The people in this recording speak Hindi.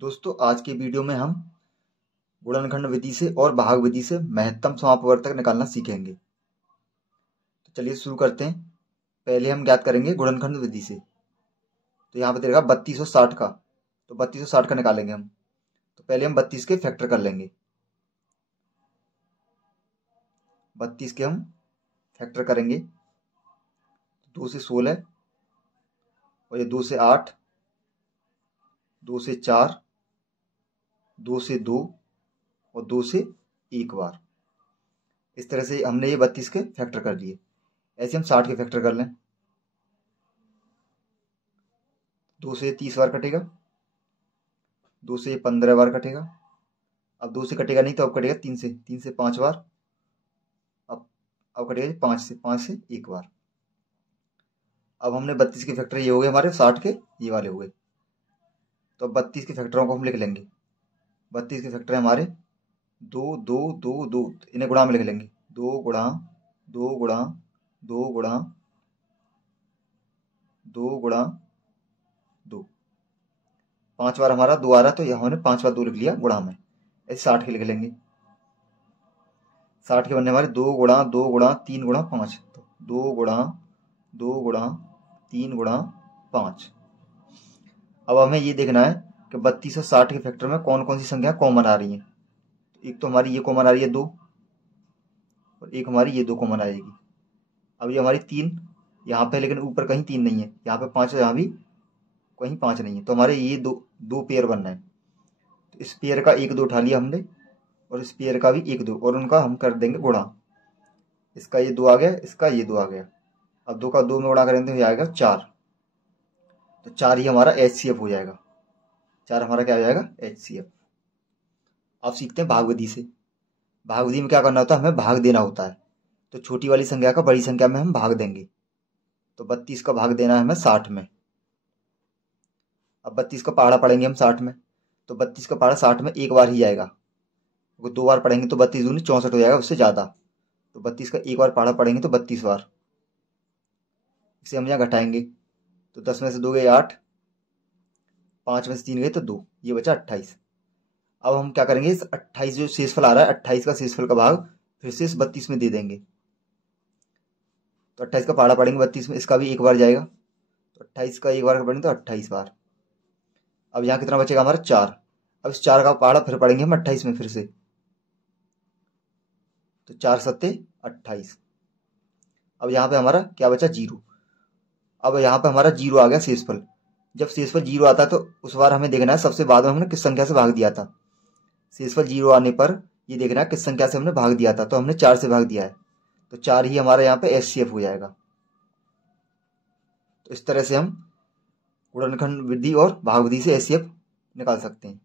दोस्तों आज की वीडियो में हम गुणनखंड विधि से और भाग विधि से महत्तम समापवर्तक निकालना सीखेंगे। तो चलिए शुरू करते हैं। पहले हम ज्ञात करेंगे गुणनखंड विधि से। तो यहाँ पे देगा 3260 का, तो 3260 का निकालेंगे हम। तो पहले हम 32 के फैक्टर कर लेंगे। 32 के हम फैक्टर करेंगे। 2 से 16 और ये 2 से 8, 2 से 4, 2 से 2 और 2 से 1 बार। इस तरह से हमने ये 32 के फैक्टर कर लिए। ऐसे हम 60 के फैक्टर कर लें। 2 से 30 बार कटेगा, 2 से 15 बार कटेगा। अब 2 से कटेगा नहीं तो अब कटेगा 3 से 5 बार। अब कटेगा 5 से 1 बार। अब हमने 32 के फैक्टर ये हो गए हमारे, 60 के ये वाले हो गए। तो अब 32 के फैक्टरों को हम लिख लेंगे। 32 के फैक्टर हमारे 2 2 2 2, इन्हें गुणा में लिख लेंगे। 2 गुणा 2 गुणा 2 गुणा 2 गुणा 2। 5 बार हमारा 2 आ रहा है तो यहाँ हमने 5 बार 2 लिख लिया गुणा में। ऐसे 60 के लिख लेंगे। 60 के बनने हमारे 2 गुणा 2 गुणा 3 गुणा 5। तो 2 गुणा 2 गुणा 3 गुणा 5। अब हमें ये देखना है कि 32 और 60 के फैक्टर में कौन कौन सी संख्या कॉमन आ रही है। एक तो हमारी ये कॉमन आ रही है 2, और एक हमारी ये 2 कॉमन आएगी। अब ये हमारी 3 यहाँ पे, लेकिन ऊपर कहीं 3 नहीं है। यहाँ पे 5 है, यहाँ भी कहीं 5 नहीं है। तो हमारे ये दो पेयर बनना है। तो इस पेयर का 1 2 उठा लिया हमने, और इस पेयर का भी 1 2, और उनका हम कर देंगे गुणा। इसका ये 2 आ गया, इसका ये 2 आ गया। अब 2 का 2 में गुणा करेंगे तो ये आएगा 4। तो 4 ही हमारा HCF हो जाएगा। 4 हमारा क्या हो जाएगा, HCF। अब सीखते हैं भाग विधि से। भाग विधि में क्या करना होता है, हमें भाग देना होता है। तो छोटी वाली संख्या का बड़ी संख्या में हम भाग देंगे। तो 32 का भाग देना है हमें 60 में। अब 32 का पहाड़ा पढ़ेंगे हम 60 में। तो 32 का पहाड़ा 60 में एक बार ही आएगा। अगर 2 बार पढ़ेंगे तो 32 दूनी 64 हो जाएगा, उससे ज़्यादा। तो 32 का एक बार पहाड़ा पढ़ेंगे तो 32 बार। इसे हम यहाँ घटाएंगे। तो 10 में से 2 गए 8, 5 में से 3 गए तो 2, ये बचा 28। अब हम क्या करेंगे, इस 28 जो शेषफल आ रहा है, 28 का शेषफल का भाग फिर से इस 32 में दे देंगे। तो 28 का पहाड़ा पढ़ेंगे 32 में, इसका भी एक बार जाएगा। तो 28 का एक बार पढ़ेंगे तो 28 बार। अब यहाँ कितना बचेगा हमारा, 4। अब इस 4 का पहाड़ा फिर पढ़ेंगे हम 28 में फिर से। तो 4 सत्ते 28। अब यहाँ पे हमारा क्या बचा, 0। अब यहाँ पे हमारा 0 आ गया शेषफल। जब शेषफल 0 आता है तो उस बार हमें देखना है सबसे बाद में हमने किस संख्या से भाग दिया था। शेषफल 0 आने पर ये देखना है किस संख्या से हमने भाग दिया था। तो हमने 4 से भाग दिया है, तो 4 ही हमारा यहाँ पे HCF हो जाएगा। तो इस तरह से हम गुणनखंड विधि और भाग विधि से HCF निकाल सकते हैं।